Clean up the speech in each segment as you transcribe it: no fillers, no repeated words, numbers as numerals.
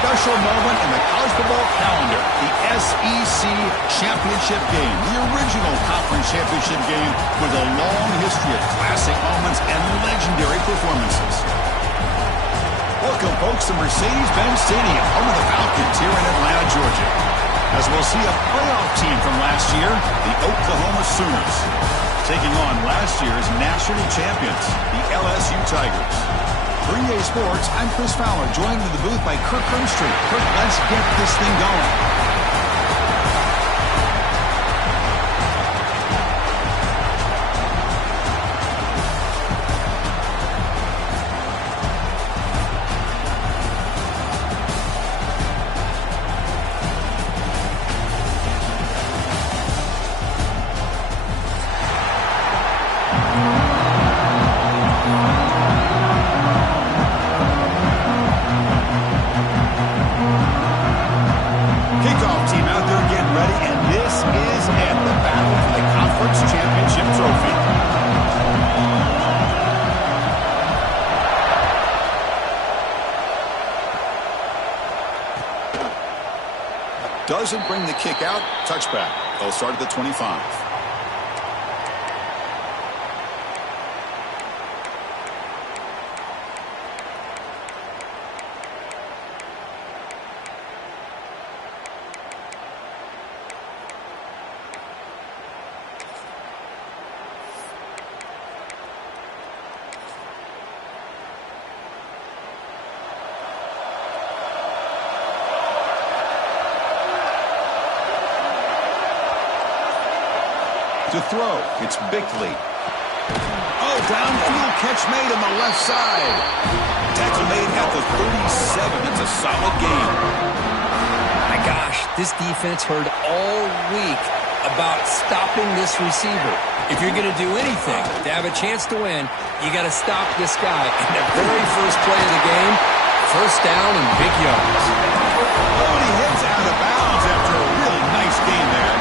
special moment in the college football calendar, the SEC Championship game, the original conference championship game with a long history of classic moments and legendary performances. Welcome, folks, to Mercedes-Benz Stadium, home of the Falcons here in Atlanta, Georgia. As we'll see a playoff team from last year, the Oklahoma Sooners, taking on last year's national champions, the LSU Tigers. For EA Sports, I'm Chris Fowler, joined in the booth by Kirk Herbstreit. Kirk, let's get this thing going. Doesn't bring the kick out. Touchback. They'll start at the 25. To throw, it's Bickley. Oh, downfield catch made on the left side. Tackle made at the 37. It's a solid game. My gosh, this defense heard all week about stopping this receiver. If you're going to do anything to have a chance to win, you got to stop this guy. In the very first play of the game, first down and big yards. Oh, and he hits out of bounds after a really nice game there.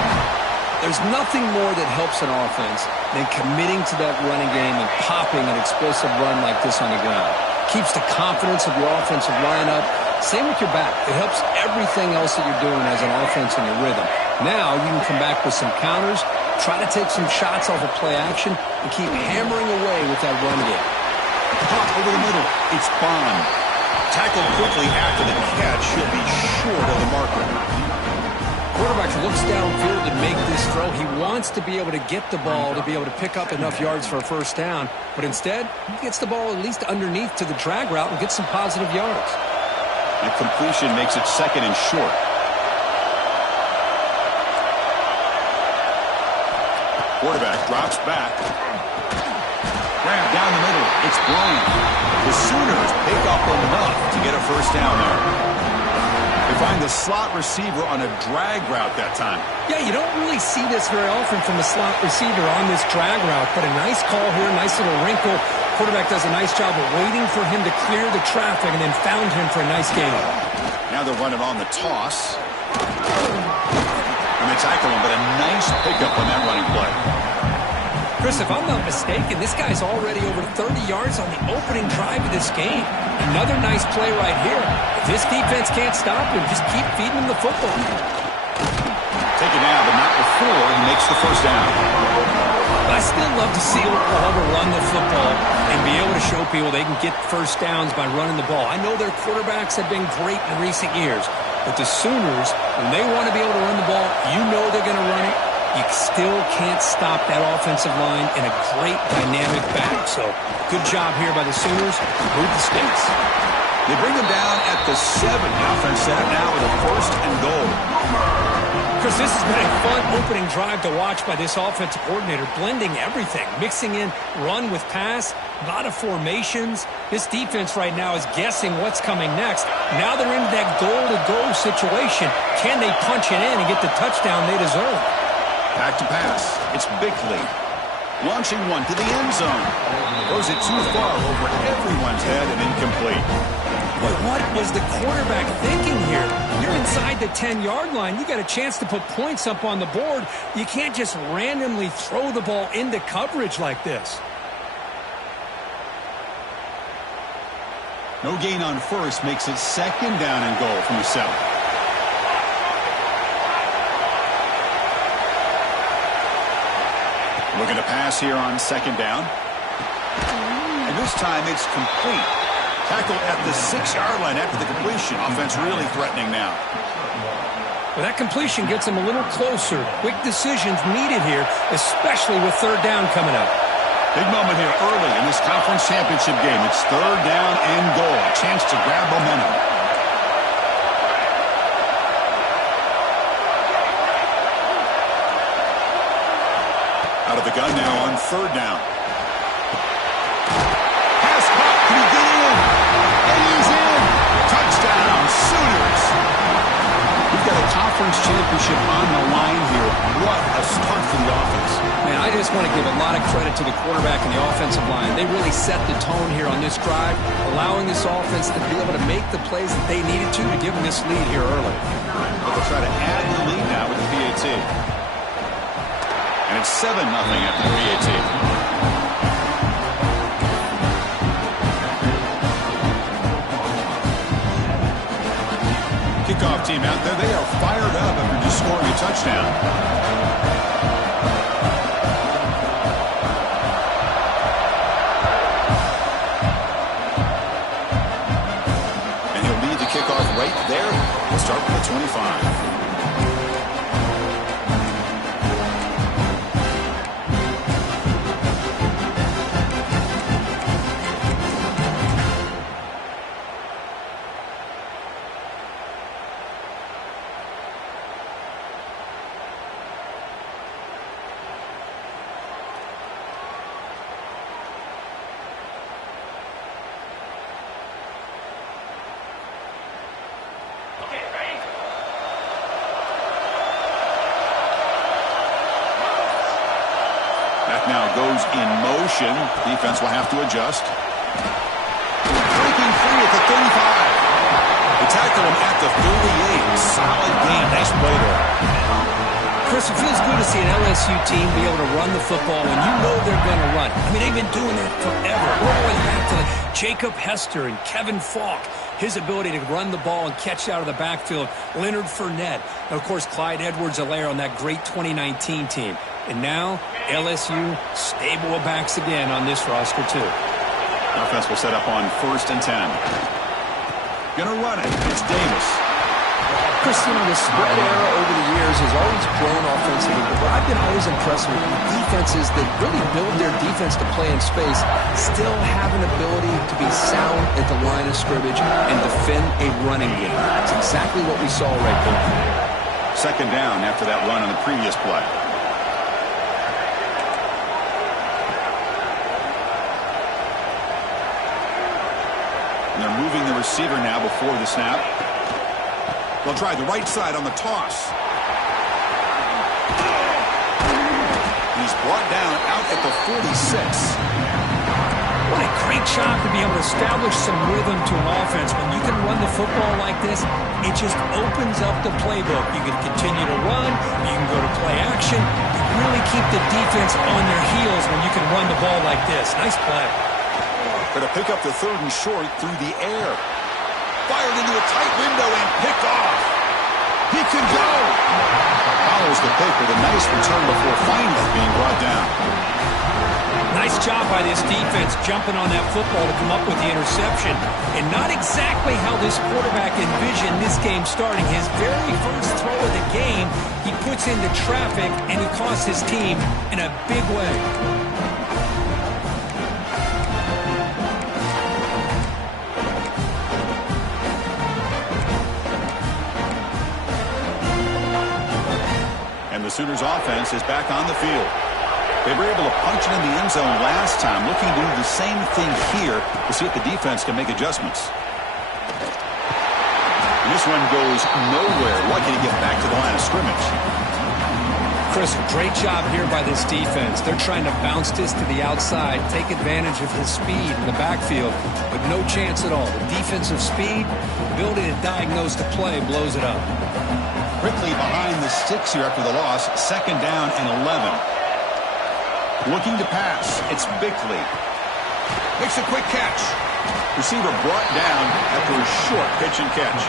There's nothing more that helps an offense than committing to that running game and popping an explosive run like this on the ground. Keeps the confidence of your offensive line up. Same with your back. It helps everything else that you're doing as an offense in your rhythm. Now you can come back with some counters, try to take some shots off of play action, and keep hammering away with that run game. Pop over the middle. It's Bond. Tackled quickly after the catch. Should be short of the marker. Quarterback looks downfield to make this throw. He wants to be able to get the ball to be able to pick up enough yards for a first down, but instead, he gets the ball at least underneath to the drag route and gets some positive yards. And completion makes it second and short. Quarterback drops back. Grab down the middle. It's Bryant. The Sooners pick up enough to get a first down there. They find the slot receiver on a drag route that time. Yeah, you don't really see this very often from a slot receiver on this drag route, but a nice call here, nice little wrinkle. Quarterback does a nice job of waiting for him to clear the traffic and then found him for a nice gain. Now they're running on the toss. And they tackle him, but a nice pickup on that running play. Chris, if I'm not mistaken, this guy's already over 30 yards on the opening drive of this game. Another nice play right here. If this defense can't stop him, just keep feeding him the football. Taken out, but not before he makes the first down. But I still love to see Oklahoma run the football and be able to show people they can get first downs by running the ball. I know their quarterbacks have been great in recent years, but the Sooners, when they want to be able to run the ball, you know they're going to run it. You still can't stop that offensive line and a great dynamic back. So, good job here by the Sooners to move the stakes. They bring them down at the 7. The offense set up now with a first and goal. Chris, this has been a fun opening drive to watch by this offensive coordinator, blending everything, mixing in run with pass, a lot of formations. This defense right now is guessing what's coming next. Now they're into that goal-to-go situation. Can they punch it in and get the touchdown they deserve? Back to pass. It's Bickley. Launching one to the end zone. Throws it too far over everyone's head and incomplete. But what was the quarterback thinking here? You're inside the 10-yard line. You got a chance to put points up on the board. You can't just randomly throw the ball into coverage like this. No gain on first makes it second down and goal from the 7. Looking to pass here on second down. And this time it's complete. Tackle at the 6-yard line after the completion. Offense really threatening now. Well, that completion gets them a little closer. Quick decisions needed here, especially with third down coming up. Big moment here early in this conference championship game. It's third down and goal. A chance to grab momentum. Out of the gun now on third down. Pass caught. Can he get in? And he's in. Touchdown, Sooners. We've got a conference championship on the line here. What a start for the offense. Man, I just want to give a lot of credit to the quarterback and the offensive line. They really set the tone here on this drive, allowing this offense to be able to make the plays that they needed to give them this lead here early. But they'll try to add the lead now with the PAT. And it's 7-0 after the PAT. Kickoff team out there. They are fired up after just scoring a touchdown. And he'll lead the kickoff right there. We'll start with the 25. Now goes in motion. Defense will have to adjust. Breaking free at the 35. They tackle him at the 38. Solid gain. Nice play there. Chris, it feels good to see an LSU team be able to run the football when you know they're going to run. I mean, they've been doing that forever. All the way back to Jacob Hester and Kevin Falk. His ability to run the ball and catch out of the backfield. Leonard Fournette. And, of course, Clyde Edwards-Helaire on that great 2019 team. And now, LSU stable of backs again on this roster, too. Offense will set up on 1st and 10. Gonna run it. It's Davis. Chris, you know, the spread era over the years has always grown offensively, but I've been always impressed with defenses that really build their defense to play in space, still have an ability to be sound at the line of scrimmage and defend a running game. That's exactly what we saw right there. Second down after that run on the previous play. And they're moving the receiver now before the snap. They'll try the right side on the toss. He's brought down out at the 46. What a great job to be able to establish some rhythm to an offense. When you can run the football like this, it just opens up the playbook. You can continue to run. You can go to play action. You really keep the defense on their heels when you can run the ball like this. Nice play. Going to pick up the 3rd and short through the air. Fired into a tight window and picked off. He can go. Follows the pick with a nice return before finally being brought down. Nice job by this defense jumping on that football to come up with the interception. And not exactly how this quarterback envisioned this game starting. His very first throw of the game, he puts into traffic and he costs his team in a big way. The Sooners offense is back on the field. They were able to punch it in the end zone last time, looking to do the same thing here to see if the defense can make adjustments. And this one goes nowhere. Lucky to get back to the line of scrimmage. Chris, great job here by this defense. They're trying to bounce this to the outside, take advantage of his speed in the backfield, but no chance at all. The defensive speed, ability to diagnose the play, blows it up. Quickly behind the sticks here after the loss. Second down and 11. Looking to pass. It's Bickley. Makes a quick catch. Receiver brought down after a short pitch and catch.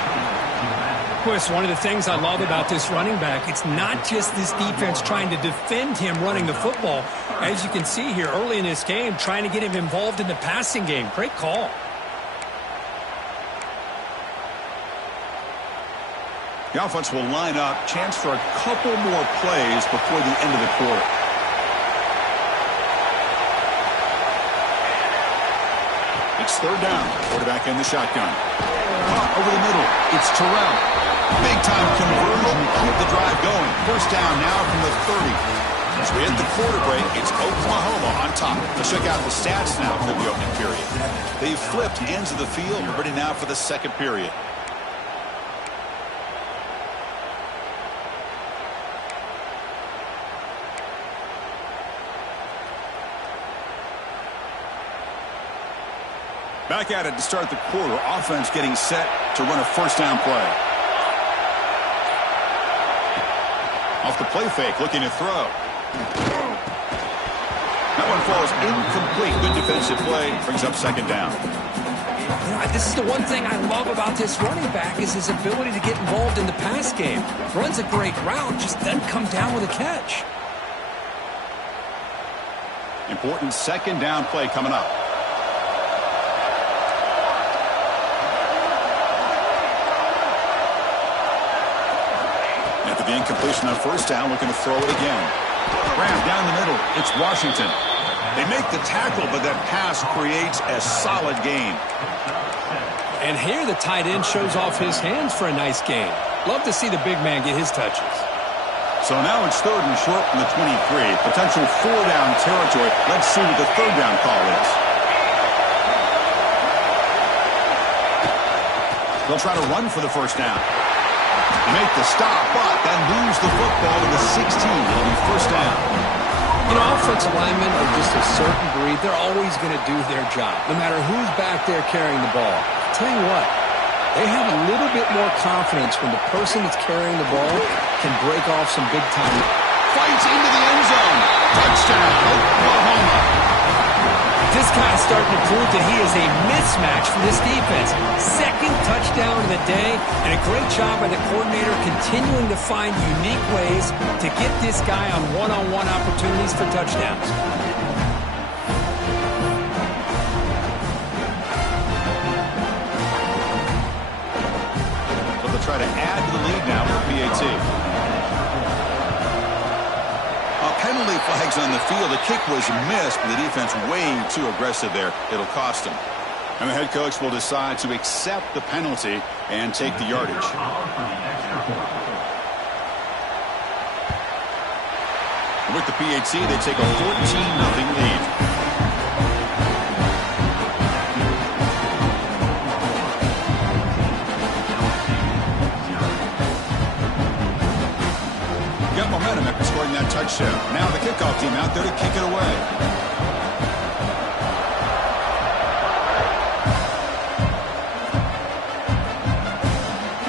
Chris, one of the things I love about this running back, it's not just this defense trying to defend him running the football. As you can see here early in this game, trying to get him involved in the passing game. Great call. The offense will line up. Chance for a couple more plays before the end of the quarter. It's third down. Quarterback in the shotgun. Over the middle. It's Terrell. Big-time conversion to keep the drive going. First down now from the 30. As we hit the quarter break, it's Oklahoma on top. Let's check out the stats now for the opening period. They've flipped ends of the field. We're ready now for the second period. Back at it to start the quarter. Offense getting set to run a first down play. Off the play fake, looking to throw. That one falls incomplete. Good defensive play. Brings up second down. This is the one thing I love about this running back is his ability to get involved in the pass game. Runs a great route, just doesn't come down with a catch. Important second down play coming up. After the incompletion on first down, looking to throw it again. Grab down the middle. It's Washington. They make the tackle, but that pass creates a solid gain. And here the tight end shows off his hands for a nice gain. Love to see the big man get his touches. So now it's third and short from the 23. Potential four-down territory. Let's see what the third down call is. They'll try to run for the first down. Make the stop, but then lose the football to the 16. It'll be first down. You know, offensive linemen are just a certain breed. They're always going to do their job, no matter who's back there carrying the ball. I'll tell you what, they have a little bit more confidence when the person that's carrying the ball can break off some big time. Fights into the end zone. Touchdown, Oklahoma. This guy's starting to prove that he is a mismatch for this defense. Second touchdown of the day, and a great job by the coordinator continuing to find unique ways to get this guy on one-on-one opportunities for touchdowns. So they'll try to add to the lead now with PAT. Penalty flags on the field. The kick was missed, but the defense way too aggressive there. It'll cost them. And the head coach will decide to accept the penalty and take the yardage. With the PAT, they take a 14-0 lead. Momentum after scoring that touchdown. Now the kickoff team out there to kick it away.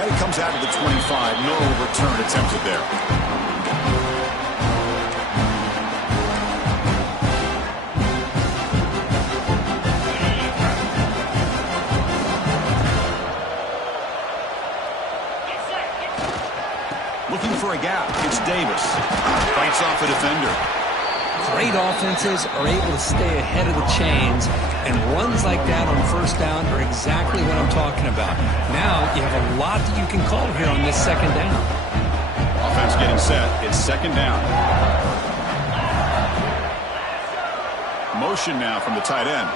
And it comes out of the 25. No return attempted there. Looking for a gap. It's Davis. Fights off a defender. Great offenses are able to stay ahead of the chains, and runs like that on first down are exactly what I'm talking about. Now you have a lot that you can call here on this second down. Offense getting set. It's second down. Motion now from the tight end.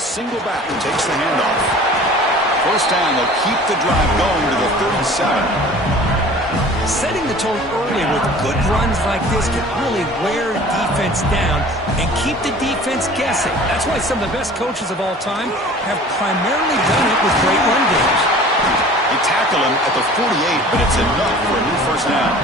Single back and takes the handoff. First down, they'll keep the drive going to the 37. Setting the tone early with good runs like this can really wear defense down and keep the defense guessing. That's why some of the best coaches of all time have primarily done it with great run games. They tackle him at the 48, but it's enough for a new first down.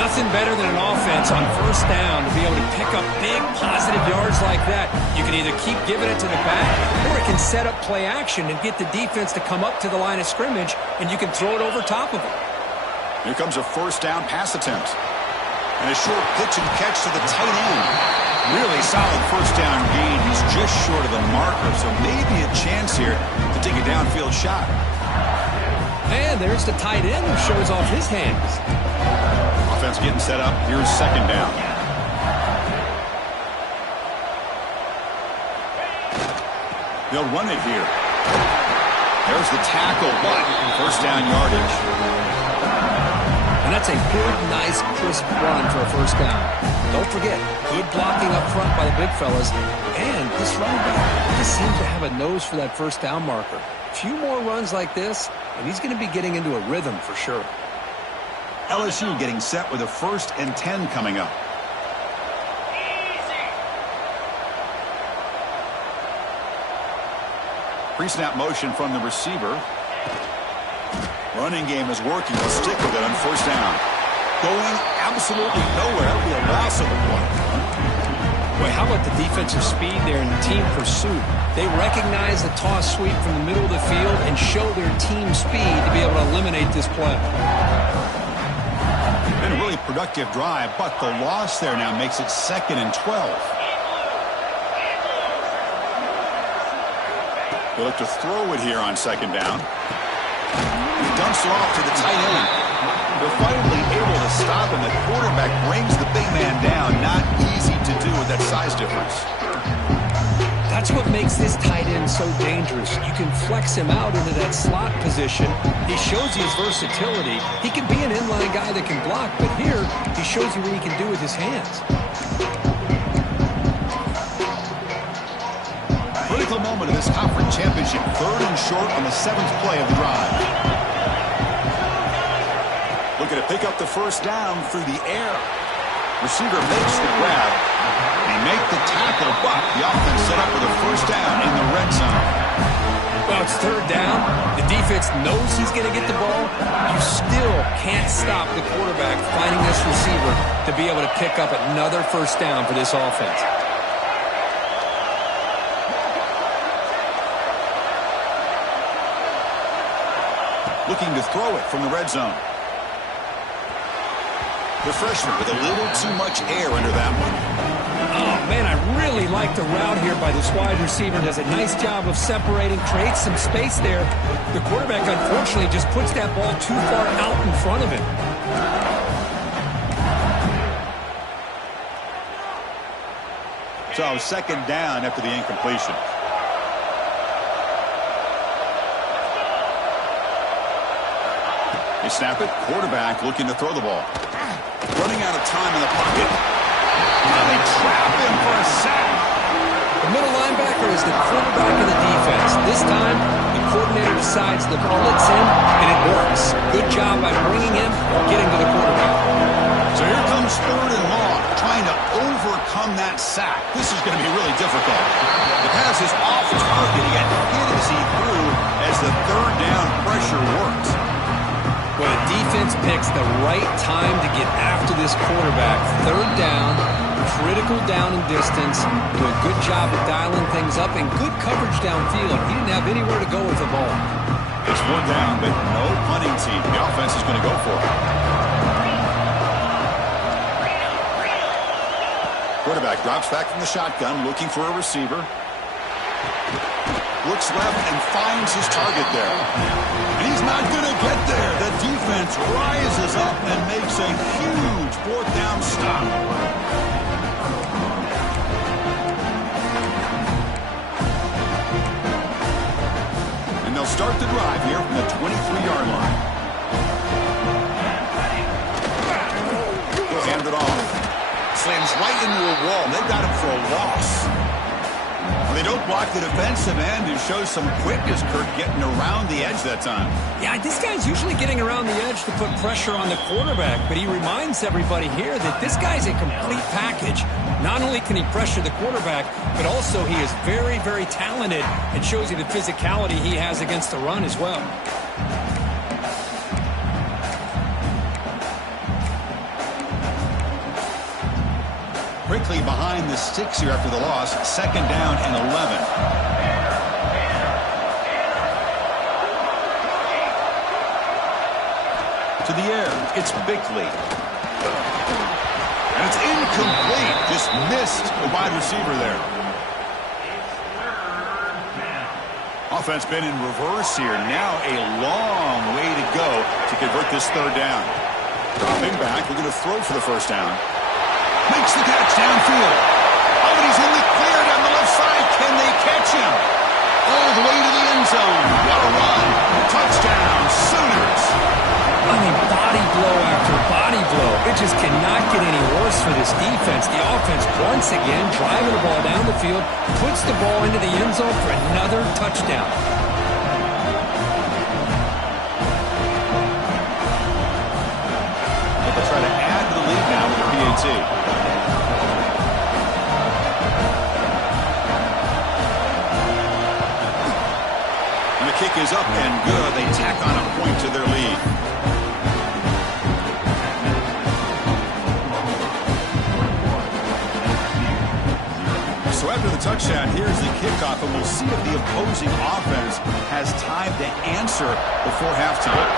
Nothing better than an offense on first down to be able to pick up big positive yards like that. You can either keep giving it to the back, or it can set up play action and get the defense to come up to the line of scrimmage, and you can throw it over top of it. Here comes a first down pass attempt. And a short pitch and catch to the tight end. Really solid first down gain. He's just short of the marker, so maybe a chance here to take a downfield shot. And there's the tight end who shows off his hands. Offense getting set up. Here's second down. They'll run it here. There's the tackle, but first down yardage. And that's a good, nice, crisp run for a first down. Don't forget, good blocking up front by the big fellas. And this running back just seems to have a nose for that first down marker. A few more runs like this, and he's going to be getting into a rhythm for sure. LSU getting set with a 1st and 10 coming up. Pre-snap motion from the receiver. Running game is working. They'll stick with it on first down. Going absolutely nowhere. That'll be a loss of the play. Boy, how about the defensive speed there in team pursuit? They recognize the toss sweep from the middle of the field and show their team speed to be able to eliminate this play. Been a really productive drive, but the loss there now makes it 2nd and 12. They look to throw it here on second down. He dumps it off to the tight end. They're finally able to stop him. The quarterback brings the big man down. Not easy to do with that size difference. That's what makes this tight end so dangerous. You can flex him out into that slot position. He shows you his versatility. He can be an inline guy that can block, but here he shows you what he can do with his hands. Critical moment of this conference championship. 3rd and short on the 7th play of the drive. Looking to pick up the first down through the air. Receiver makes the grab. They make the tackle, but the offense set up with a first down in the red zone. Well, it's 3rd down. The defense knows he's going to get the ball. You still can't stop the quarterback finding this receiver to be able to pick up another first down for this offense. Looking to throw it from the red zone. The freshman with a little too much air under that one. Oh, man, I really like the route here by this wide receiver. Does a nice job of separating, creates some space there. The quarterback, unfortunately, just puts that ball too far out in front of him. So, 2nd down after the incompletion. They snap it. Quarterback looking to throw the ball. Running out of time in the pocket. Now they trap him for a sack. The middle linebacker is the quarterback of the defense. This time, the coordinator decides to blitz him, and it works. Good job by bringing him and getting to the quarterback. So here comes 3rd and long, trying to overcome that sack. This is going to be really difficult. The pass is off target. He got hit as he threw as the 3rd down pressure works. Well, the defense picks the right time to get after this quarterback. 3rd down, critical down and distance. Do a good job of dialing things up and good coverage downfield. He didn't have anywhere to go with the ball. It's 4th down, but no punting team. The offense is going to go for it. Quarterback drops back from the shotgun, looking for a receiver. Looks left and finds his target there. And he's not going to get there. The defense rises up and makes a huge 4th down stop. And they'll start the drive here from the 23-yard line. He'll hand it off. Slams right into a wall. They've got him for a loss. They don't block the defensive end and show some quickness, Kirk, getting around the edge that time. Yeah, this guy's usually getting around the edge to put pressure on the quarterback, but he reminds everybody here that this guy's a complete package. Not only can he pressure the quarterback, but also he is very, very talented and shows you the physicality he has against the run as well. Quickly behind the sticks here after the loss. 2nd down and 11. To the air. It's Bickley. And it's incomplete. Just missed the wide receiver there. Offense been in reverse here. Now a long way to go to convert this third down. Dropping back, looking to throw for the first down. Makes the catch downfield. Oh, and he's in the clear down the left side. Can they catch him? All the way to the end zone. What a run. Touchdown, Sooners. I mean, body blow after body blow. It just cannot get any worse for this defense. The offense, once again, driving the ball down the field, puts the ball into the end zone for another touchdown. They'll try to add to the lead now with the PAT. And the kick is up and good. They tack on a point to their lead. So after the touchdown, here's the kickoff, and we'll see if the opposing offense has time to answer before halftime.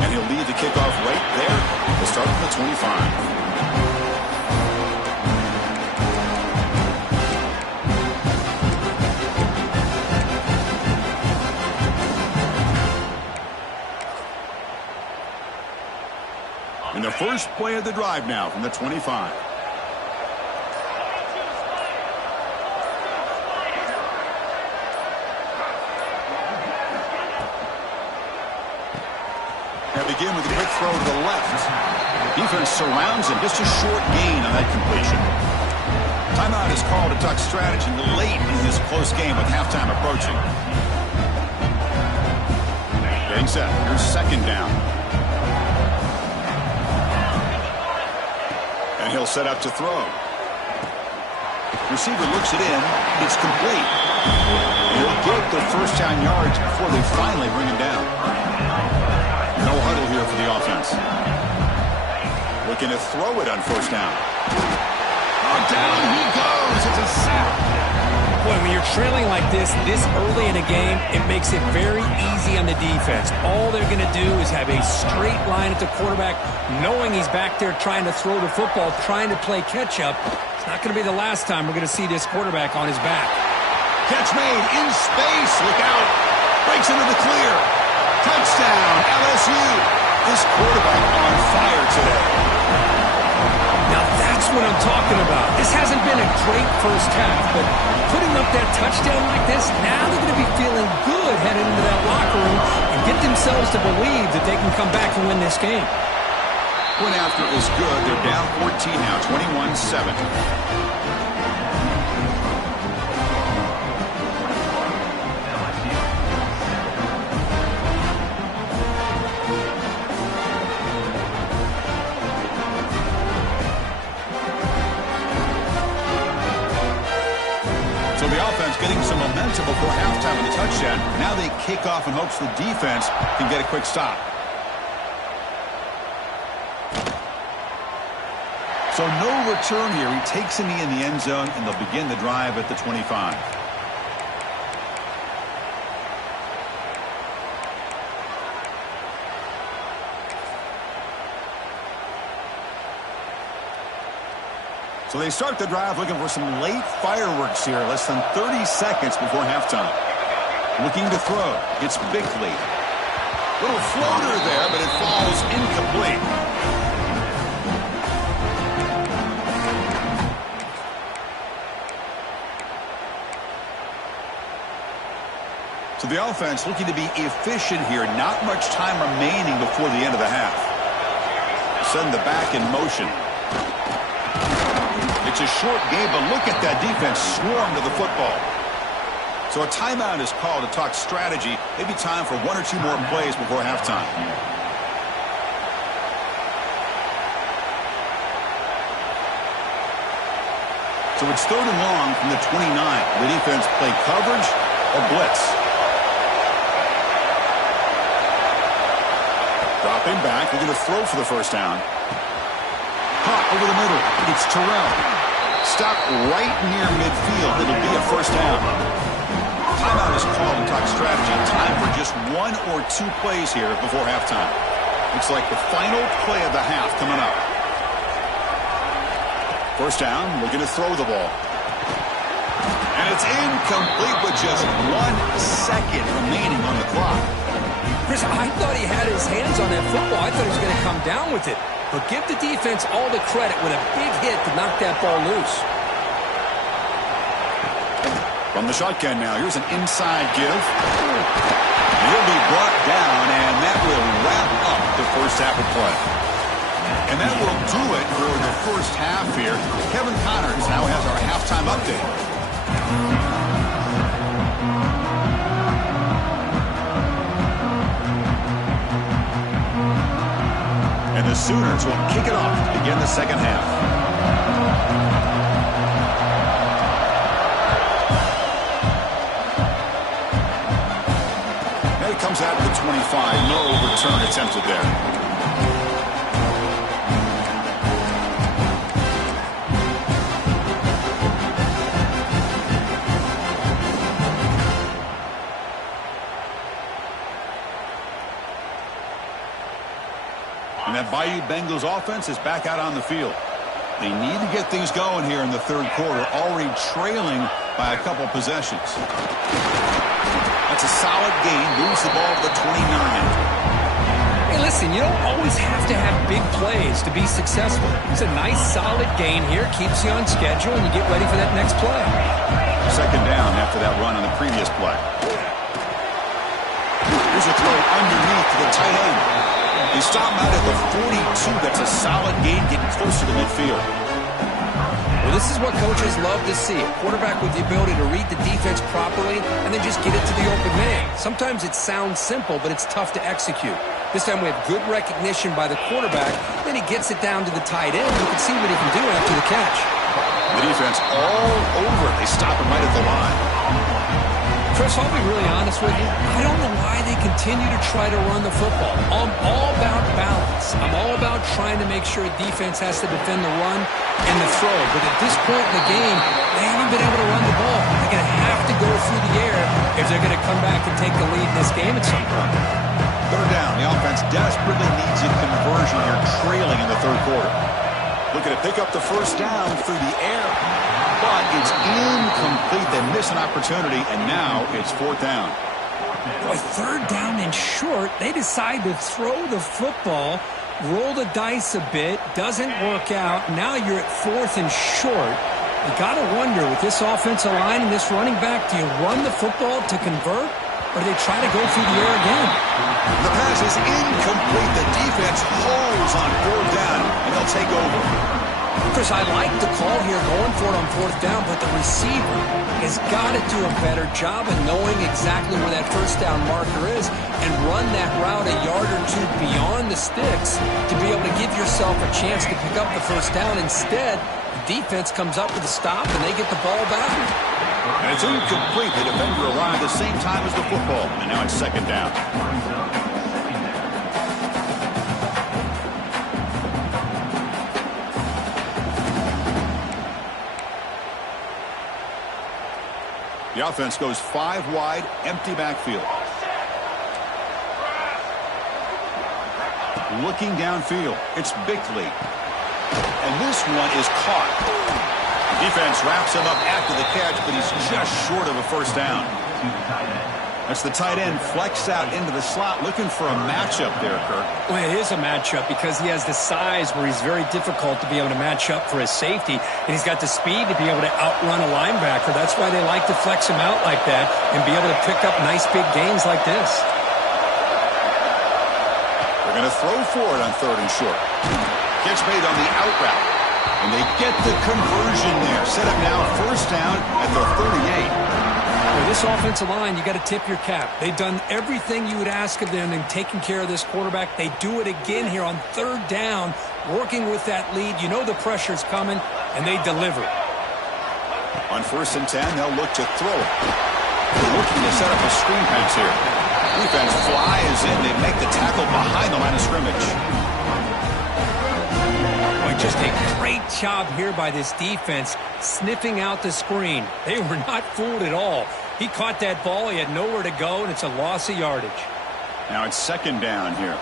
And he'll lead the kickoff right there. We'll start from the 25. And the first play of the drive now from the 25. Now begin with a quick throw to the left. Defense surrounds him. Just a short gain on that completion. Timeout is called to talk strategy late in this close game with halftime approaching. Getting set. Here's second down. And he'll set up to throw. Receiver looks it in. It's complete. They'll get the first down yards before they finally bring him down. No huddle here for the offense. Looking to throw it on first down. Oh, down he goes. It's a sack. Boy, when you're trailing like this early in a game, it makes it very easy on the defense. All they're going to do is have a straight line at the quarterback, knowing he's back there trying to throw the football, trying to play catch-up. It's not going to be the last time we're going to see this quarterback on his back. Catch made in space. Look out. Breaks into the clear. Touchdown, LSU. This quarterback on fire today. Now that's what I'm talking about. This hasn't been a great first half, but putting up that touchdown like this, now they're going to be feeling good heading into that locker room and get themselves to believe that they can come back and win this game. Went after is good. They're down 14 now, 21-7. Getting some momentum before halftime with a touchdown. Now they kick off in hopes the defense can get a quick stop. So no return here. He takes a knee in the end zone, and they'll begin the drive at the 25. So they start the drive looking for some late fireworks here. Less than 30 seconds before halftime. Looking to throw. It's Bickley. Little floater there, but it falls incomplete. So the offense looking to be efficient here. Not much time remaining before the end of the half. Send the back in motion. It's a short game, but look at that defense swarm to the football. So a timeout is called to talk strategy. Maybe time for one or two more plays before halftime. So it's third and long from the 29. The defense play coverage or blitz. Dropping back. They're going to throw for the first down. Caught over the middle. It's Terrell. Stop right near midfield. It'll be a first down. Timeout is called to talk strategy. Time for just one or two plays here before halftime. Looks like the final play of the half coming up. First down, looking to throw the ball. And it's incomplete with just 1 second remaining on the clock. Chris, I thought he had his hands on that football. I thought he was going to come down with it. But give the defense all the credit with a big hit to knock that ball loose. From the shotgun now, here's an inside give. He'll be brought down, and that will wrap up the first half of play. And that will do it for the first half here. Kevin Connors now has our halftime update. And the Sooners will kick it off to begin the second half. And it comes out to the 25. No return attempted there. And that Bayou Bengals offense is back out on the field. They need to get things going here in the third quarter, already trailing by a couple possessions. That's a solid gain, moves the ball to the 29. Hey, listen, you don't always have to have big plays to be successful. It's a nice, solid gain here, keeps you on schedule, and you get ready for that next play. Second down after that run on the previous play. Here's a throw underneath to the tight end. They stop him out at the 42. That's a solid gain, getting closer to midfield. Well, this is what coaches love to see. A quarterback with the ability to read the defense properly and then just get it to the open man. Sometimes it sounds simple, but it's tough to execute. This time we have good recognition by the quarterback. Then he gets it down to the tight end. You can see what he can do after the catch. The defense all over it. They stop him right at the line. Chris, I'll be really honest with you. I don't know why they continue to try to run the football. I'm all about balance. I'm all about trying to make sure a defense has to defend the run and the throw. But at this point in the game, they haven't been able to run the ball. They're going to have to go through the air if they're going to come back and take the lead in this game at some point. Third down. The offense desperately needs a conversion here, trailing in the third quarter. Looking to pick up the first down through the air. But it's incomplete. They miss an opportunity, and now it's fourth down. Boy, third down and short. They decide to throw the football, roll the dice a bit, doesn't work out. Now you're at fourth and short. You got to wonder, with this offensive line and this running back, do you run the football to convert, or do they try to go through the air again? The pass is incomplete. The defense holds on fourth down, and they'll take over. Chris, I like the call here going for it on fourth down, but the receiver has got to do a better job of knowing exactly where that first down marker is and run that route a yard or two beyond the sticks to be able to give yourself a chance to pick up the first down. Instead, the defense comes up with a stop, and they get the ball back. And it's incomplete. The defender arrived at the same time as the football, and now it's second down. The offense goes 5 wide, empty backfield. Looking downfield, it's Bickley. And this one is caught. The defense wraps him up after the catch, but he's just short of a first down. That's the tight end flexed out into the slot, looking for a matchup there, Kirk. Well, it is a matchup because he has the size where he's very difficult to be able to match up for his safety, and he's got the speed to be able to outrun a linebacker. That's why they like to flex him out like that and be able to pick up nice big gains like this. They're going to throw for it on third and short. Catch made on the out route, and they get the conversion there. Set up now first down at the 38. For this offensive line, you got to tip your cap. They've done everything you would ask of them in taking care of this quarterback. They do it again here on third down, working with that lead. You know the pressure's coming, and they deliver. On first and 10, they'll look to throw it. They're looking to set up a screen pass here. Defense flies in. They make the tackle behind the line of scrimmage. Just a great job here by this defense, sniffing out the screen. They were not fooled at all. He caught that ball. He had nowhere to go, and it's a loss of yardage. Now it's second down here.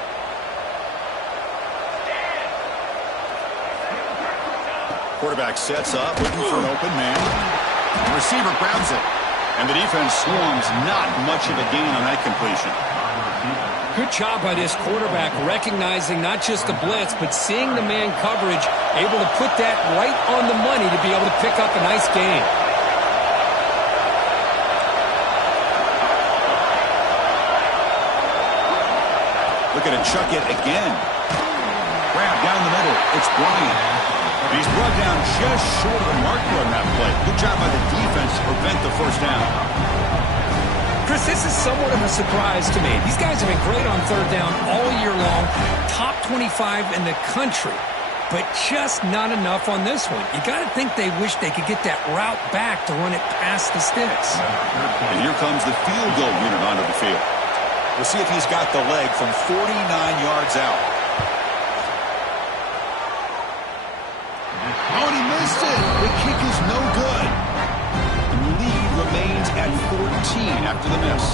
Quarterback sets up, looking for an open man. The receiver grabs it. And the defense swarms. Not much of a gain on that completion. Good job by this quarterback recognizing not just the blitz, but seeing the man coverage, able to put that right on the money to be able to pick up a nice gain. Looking to chuck it again. Grab down the middle. It's Bryant. He's brought down just short of the marker on that play. Good job by the defense to prevent the first down. Chris, this is somewhat of a surprise to me. These guys have been great on third down all year long. Top 25 in the country. But just not enough on this one. You got to think they wish they could get that route back to run it past the sticks. And here comes the field goal unit onto the field. We'll see if he's got the leg from 49 yards out. Oh, and he missed it. The kick is no good. And the lead remains at 14 after the miss.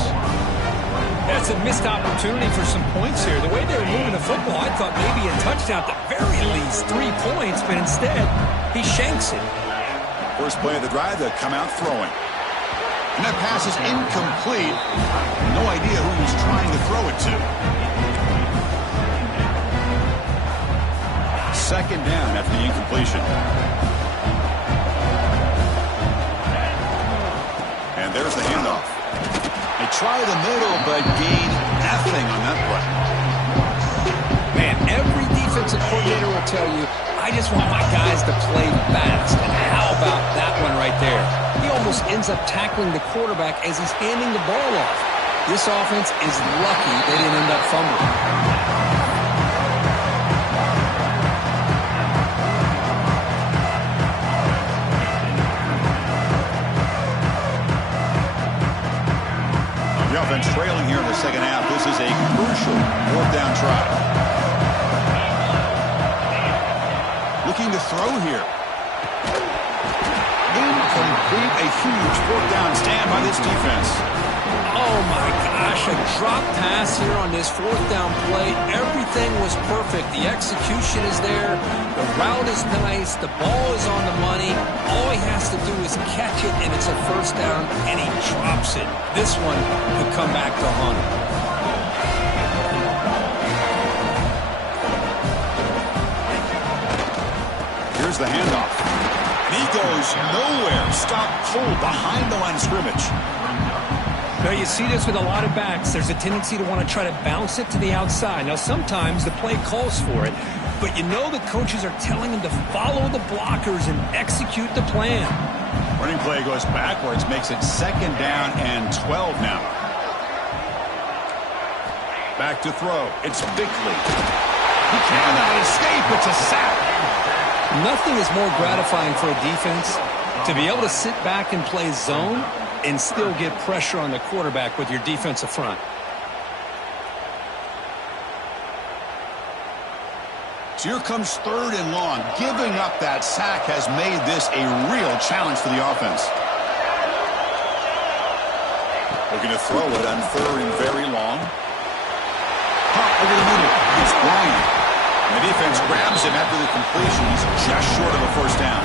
That's a missed opportunity for some points here. The way they were moving the football, I thought maybe a touchdown, at the very least 3 points, but instead, he shanks it. First play of the drive, they'll come out throwing. And that pass is incomplete. No idea who he's trying to throw it to. Second down after the incompletion. And there's the handoff. They try the middle, but gain nothing on that play. Man, every defensive coordinator will tell you, I just want my guys to play fast. And how about that one right there? He almost ends up tackling the quarterback as he's handing the ball off. This offense is lucky they didn't end up fumbling. The offense trailing here in the second half. This is a crucial fourth down try. Looking to throw here. Incomplete. A huge fourth down stand by this defense. Oh my gosh, a drop pass here on this fourth down play. Everything was perfect. The execution is there. The route is nice. The ball is on the money. All he has to do is catch it, and it's a first down, and he drops it. This one could come back to haunt him. Here's the handoff. And he goes nowhere. Stop cold behind the line of scrimmage. Now, you see this with a lot of backs. There's a tendency to want to try to bounce it to the outside. Now, sometimes the play calls for it, but you know the coaches are telling them to follow the blockers and execute the plan. Running play goes backwards, makes it second down and 12 now. Back to throw. It's Bickley. He cannot escape. It's a sack. Nothing is more gratifying for a defense to be able to sit back and play zone and still get pressure on the quarterback with your defensive front. So here comes third and long. Giving up that sack has made this a real challenge for the offense. Looking to throw it on third and very long. Pop over the middle. It's Bryant. And the defense grabs him after the completion. He's just short of a first down.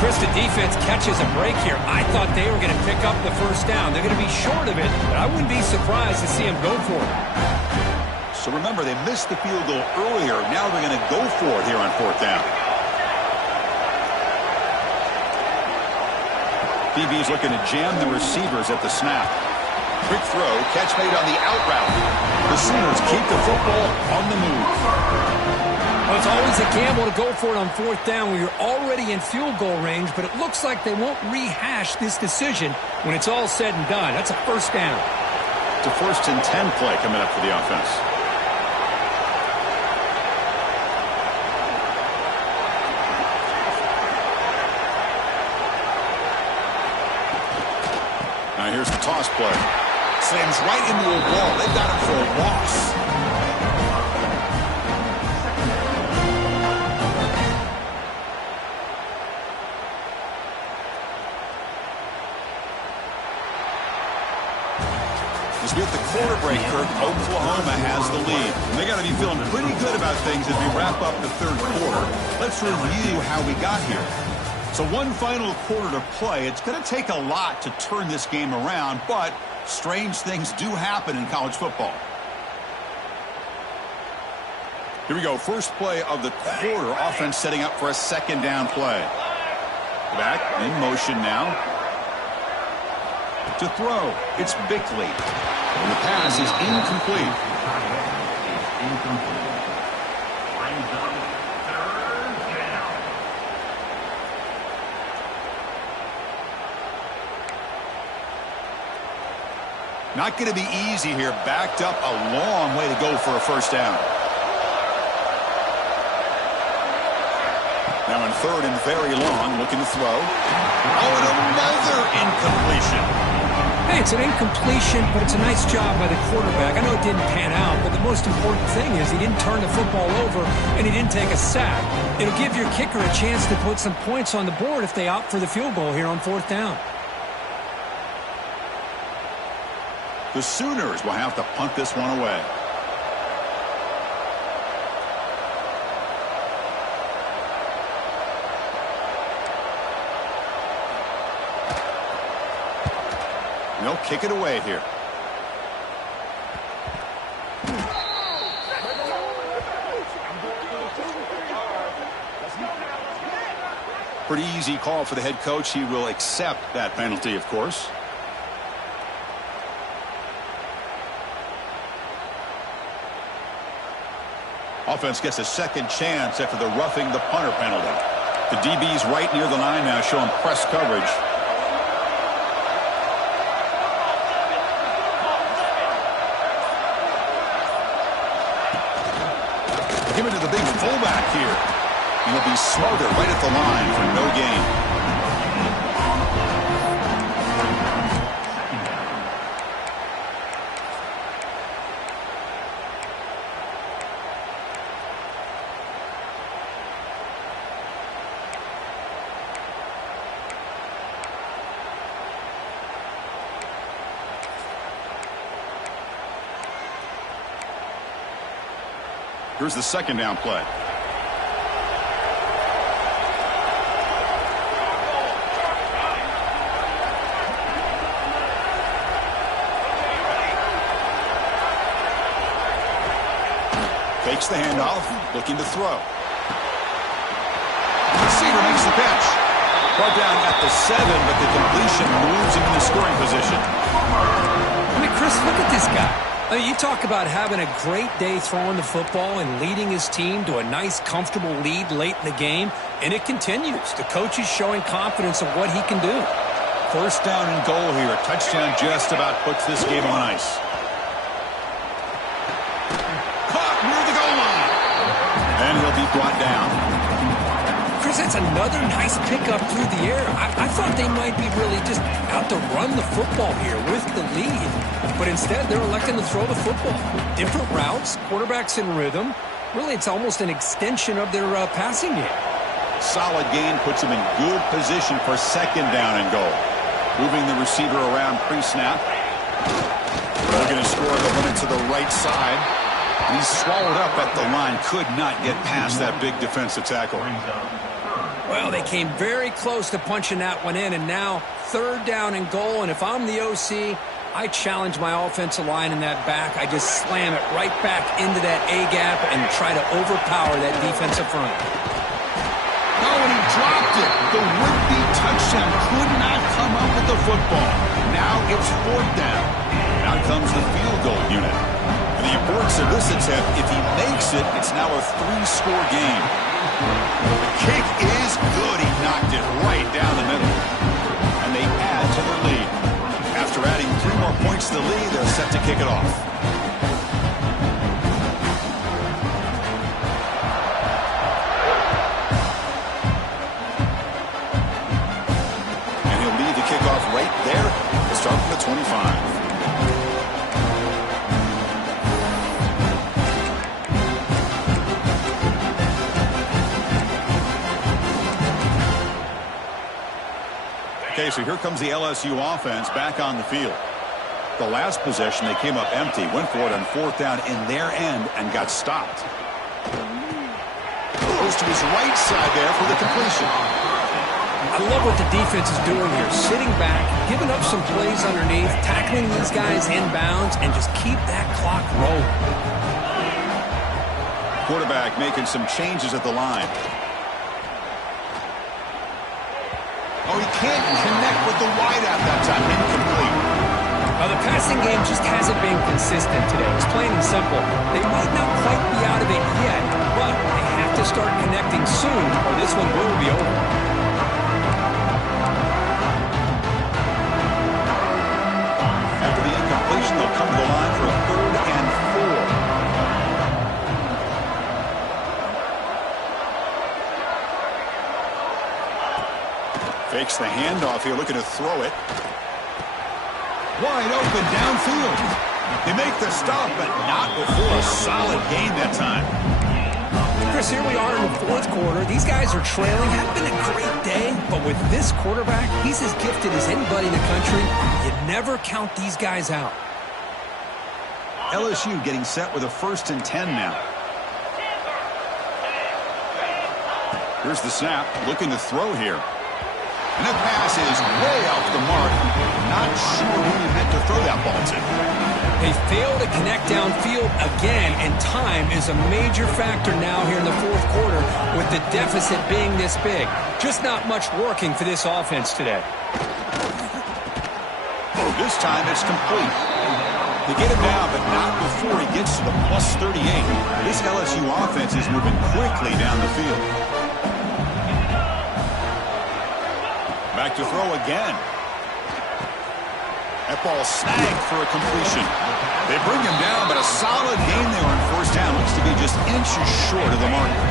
Chris, the defense catches a break here. I thought they were going to pick up the first down. They're going to be short of it, but I wouldn't be surprised to see them go for it. So remember, they missed the field goal earlier. Now they're going to go for it here on fourth down. DB's looking to jam the receivers at the snap. Quick throw, catch made on the out route. The Sooners keep the football on the move. Well, it's always a gamble to go for it on fourth down when you're already in field goal range, but it looks like they won't rehash this decision when it's all said and done. That's a first down. It's a first and 10 play coming up for the offense. Now here's the toss play. Slams right into a wall. They've got him for a loss. As we hit the quarter break, Kirk, Oklahoma has the lead. And they got to be feeling pretty good about things as we wrap up the third quarter. Let's review how we got here. So one final quarter to play. It's going to take a lot to turn this game around, but strange things do happen in college football. Here we go. First play of the quarter. Offense setting up for a second down play. Back in motion now. To throw, it's Bickley. And the pass is incomplete. Not going to be easy here. Backed up a long way to go for a first down. Now in third and very long, looking to throw. Oh, and another incompletion. Hey, it's an incompletion, but it's a nice job by the quarterback. I know it didn't pan out, but the most important thing is he didn't turn the football over and he didn't take a sack. It'll give your kicker a chance to put some points on the board if they opt for the field goal here on fourth down. The Sooners will have to punt this one away. They'll kick it away here. Pretty easy call for the head coach. He will accept that penalty, of course. Offense gets a second chance after the roughing the punter penalty. The DB's right near the line now, showing press coverage. Give it to the big fullback here. He'll be smothered right at the line for no gain. Here's the second down play. Fakes the handoff, looking to throw. Receiver makes the catch. Brought down at the 7, but the completion moves him in the scoring position. I mean, Chris, look at this guy. I mean, you talk about having a great day throwing the football and leading his team to a nice, comfortable lead late in the game, and it continues. The coach is showing confidence of what he can do. First down and goal here. A touchdown just about puts this game on ice. Caught near the goal line. And he'll be brought down. Chris, that's another nice pickup through the air. I thought they might be really just out to run the football here with the lead. But instead, they're electing to throw the football. Different routes, quarterbacks in rhythm. Really, it's almost an extension of their passing game. Solid gain puts him in good position for second down and goal. Moving the receiver around pre-snap. Looking to score the one to the right side. He's swallowed up at the line. Could not get past that big defensive tackle. Well, they came very close to punching that one in, and now third down and goal. And if I'm the OC, I challenge my offensive line in that back. I just slam it right back into that A-gap and try to overpower that defensive front. Oh, and he dropped it. The would-be touchdown could not come up with the football. Now it's fourth down. Out comes the field goal unit. And the importance of this attempt, if he makes it, it's now a 3-score game. The kick is good. He knocked it right down the middle. And they add to their lead. After adding 3 more points to the lead, they're set to kick it off. And he'll lead the kickoff right there to start from the 25. Okay, so here comes the LSU offense back on the field. The last possession, they came up empty, went for it on 4th down in their end, and got stopped. Goes to his right side there for the completion. I love what the defense is doing here. Sitting back, giving up some plays underneath, tackling these guys inbounds, and just keep that clock rolling. Quarterback making some changes at the line. Oh, he can't connect with the wideout that time. Incomplete. The passing game just hasn't been consistent today. It's plain and simple. They might not quite be out of it yet, but they have to start connecting soon or this one will be over. After the incompletion, they'll come to the line for a 3rd and 4. Fakes the handoff here, looking to throw it. Wide open downfield. They make the stop, but not before a solid gain that time. Chris, here we are in the 4th quarter. These guys are trailing. Had been a great day, but with this quarterback, he's as gifted as anybody in the country. You never count these guys out. LSU getting set with a 1st and 10 now. Here's the snap, looking to throw here. And that pass is way off the mark. Not sure who he meant to throw that ball to. They fail to connect downfield again, and time is a major factor now here in the 4th quarter with the deficit being this big. Just not much working for this offense today. Oh, this time it's complete. They get him down, but not before he gets to the plus 38. This LSU offense is moving quickly down the field. Back to throw again. That ball snagged for a completion. They bring him down, but a solid gain there on 1st down. Looks to be just inches short of the marker.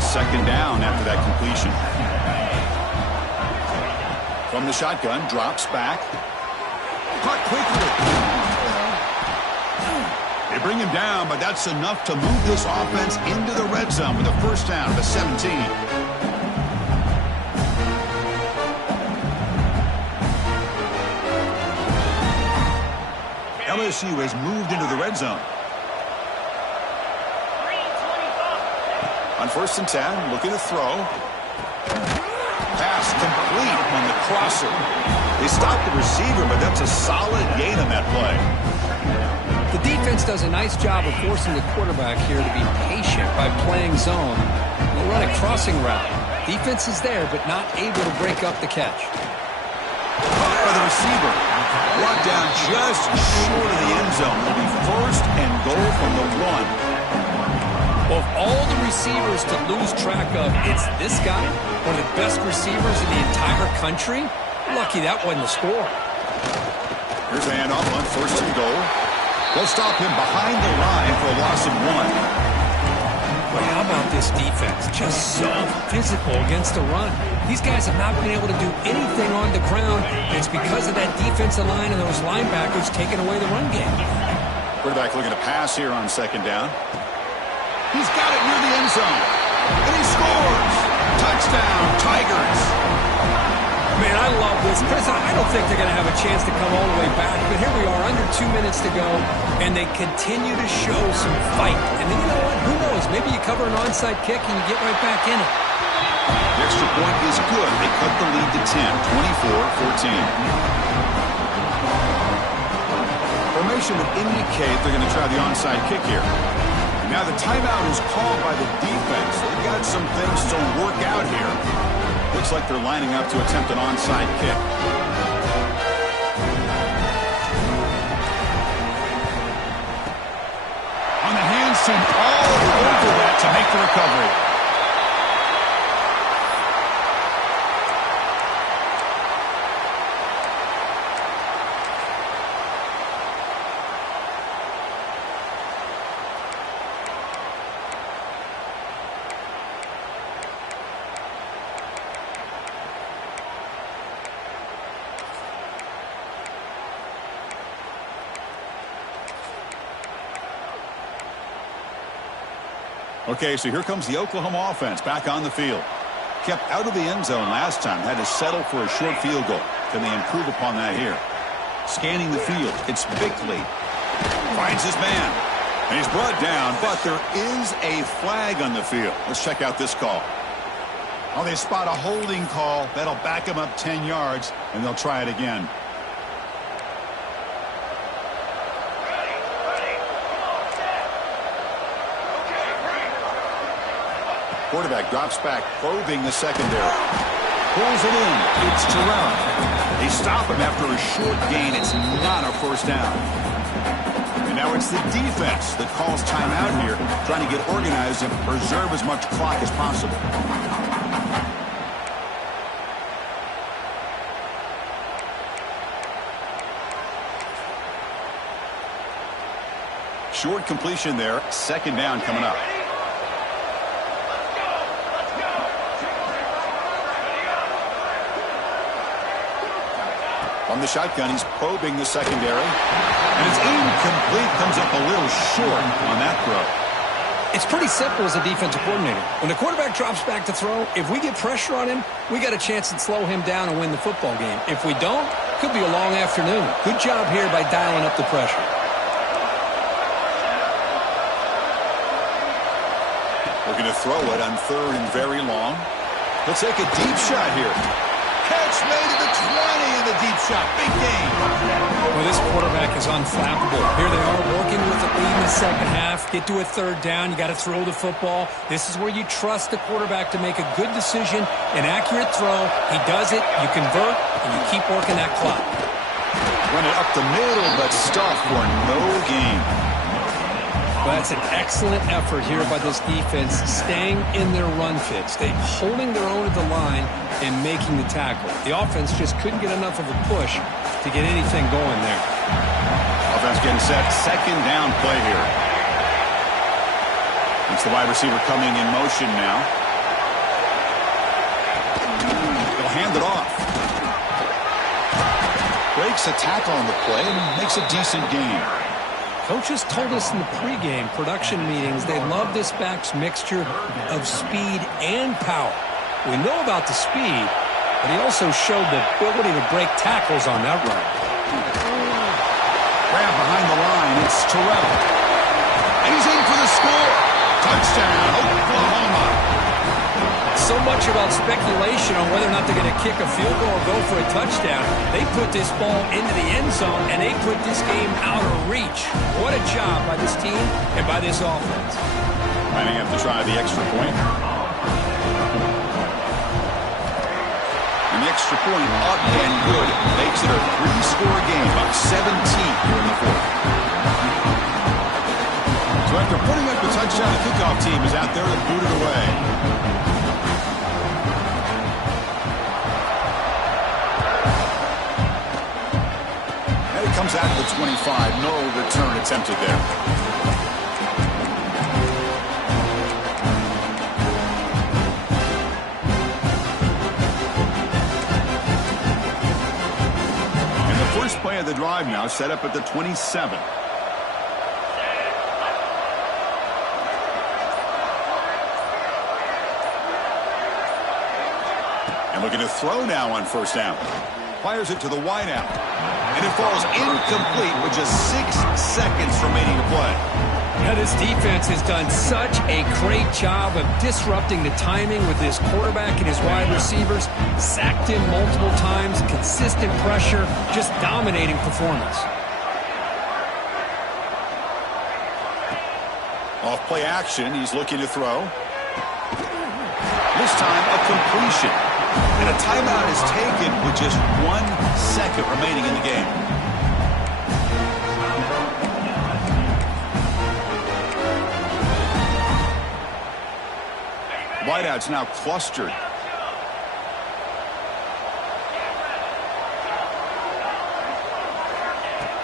2nd down after that completion. From the shotgun, drops back. Caught quickly. They bring him down, but that's enough to move this offense into the red zone with a 1st down to 17. LSU has moved into the red zone. On 1st and 10, looking to throw. Pass complete on the crosser. They stopped the receiver, but that's a solid gain on that play. The defense does a nice job of forcing the quarterback here to be patient by playing zone. They'll run a crossing route. Defense is there, but not able to break up the catch. Caught by the receiver. Brought down just short of the end zone. Will be 1st and goal from the 1. Well, of all the receivers to lose track of, it's this guy, one of the best receivers in the entire country. Lucky that wasn't the score. Here's a handoff on 1st and goal. They'll stop him behind the line for a loss of 1. But how about this defense? Just so physical against the run. These guys have not been able to do anything on the ground. It's because of that defensive line and those linebackers taking away the run game. Quarterback looking to pass here on 2nd down. He's got it near the end zone. And he scores. Touchdown, Tigers. Man, I love this. Chris, I don't think they're going to have a chance to come all the way back. But here we are, under 2 minutes to go, and they continue to show some fight. And then you know what? Who knows? Maybe you cover an onside kick and you get right back in it. The extra point is good. They cut the lead to 10, 24-14. Formation would indicate they're going to try the onside kick here. Now the timeout is called by the defense. They've got some things to work out here. Looks like they're lining up to attempt an onside kick. On the hands team all over that to make the recovery. Okay, so here comes the Oklahoma offense back on the field. Kept out of the end zone last time, had to settle for a short field goal. Can they improve upon that here? Scanning the field, it's Bickley. Finds his man. And he's brought down, but there is a flag on the field. Let's check out this call. Oh, they spot a holding call. That'll back him up 10 yards, and they'll try it again. Quarterback drops back, probing the secondary. Pulls it in. It's Terrell. They stop him after a short gain. It's not a first down. And now it's the defense that calls timeout here, trying to get organized and preserve as much clock as possible. Short completion there. Second down coming up. On the shotgun, he's probing the secondary. And it's incomplete. Comes up a little short on that throw. It's pretty simple as a defensive coordinator. When the quarterback drops back to throw, if we get pressure on him, we got a chance to slow him down and win the football game. If we don't, could be a long afternoon. Good job here by dialing up the pressure. Looking to throw it on third and very long. He'll take a deep shot here. Catch made at the 20 and the deep shot. Big game. Well, this quarterback is unflappable. Here they are working with the lead in the second half. Get to a third down. You got to throw the football. This is where you trust the quarterback to make a good decision, an accurate throw. He does it. You convert, and you keep working that clock. Run it up the middle, but stuff for no gain. Well, that's an excellent effort here by this defense, staying in their run fits. They holding their own at the line and making the tackle. The offense just couldn't get enough of a push to get anything going there. Offense getting set. Second down play here. It's the wide receiver coming in motion now. They'll hand it off. Breaks a tackle on the play and makes a decent gain. Coaches told us in the pregame production meetings they love this back's mixture of speed and power. We know about the speed, but he also showed the ability to break tackles on that run. Grab behind the line. It's Terrell. And he's in for the score. Touchdown, Oklahoma. So much about speculation on whether or not they're going to kick a field goal or go for a touchdown. They put this ball into the end zone, and they put this game out of reach. What a job by this team and by this offense. Lining up to try the extra point. And the extra point up and good. Makes it a three-score game, up 17 here in the fourth. So after putting up the touchdown, the kickoff team is out there to boot it away. Comes out of the 25. No return attempted there. And the first play of the drive now set up at the 27. And looking to throw now on first down. Fires it to the wideout. And it falls incomplete with just 6 seconds remaining to play. Now, this defense has done such a great job of disrupting the timing with this quarterback and his wide receivers. Sacked him multiple times, consistent pressure, just dominating performance. Off play action, he's looking to throw. This time a completion. And a timeout is taken with just 1 second remaining in the game. Wideout's now clustered.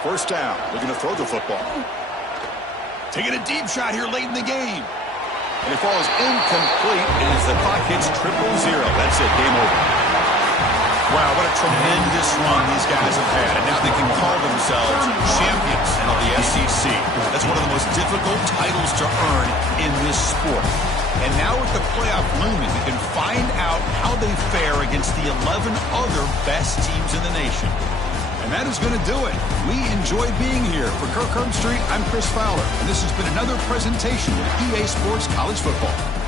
First down, looking to throw the football. Taking a deep shot here late in the game. And it falls incomplete as the clock hits 0-0. That's it, game over. Wow, what a tremendous run these guys have had. And now they can call themselves champions of the SEC. That's one of the most difficult titles to earn in this sport. And now with the playoff looming, we can find out how they fare against the 11 other best teams in the nation. And that is going to do it. We enjoyed being here. For Kirk Herbstreit, I'm Chris Fowler, and this has been another presentation of EA Sports College Football.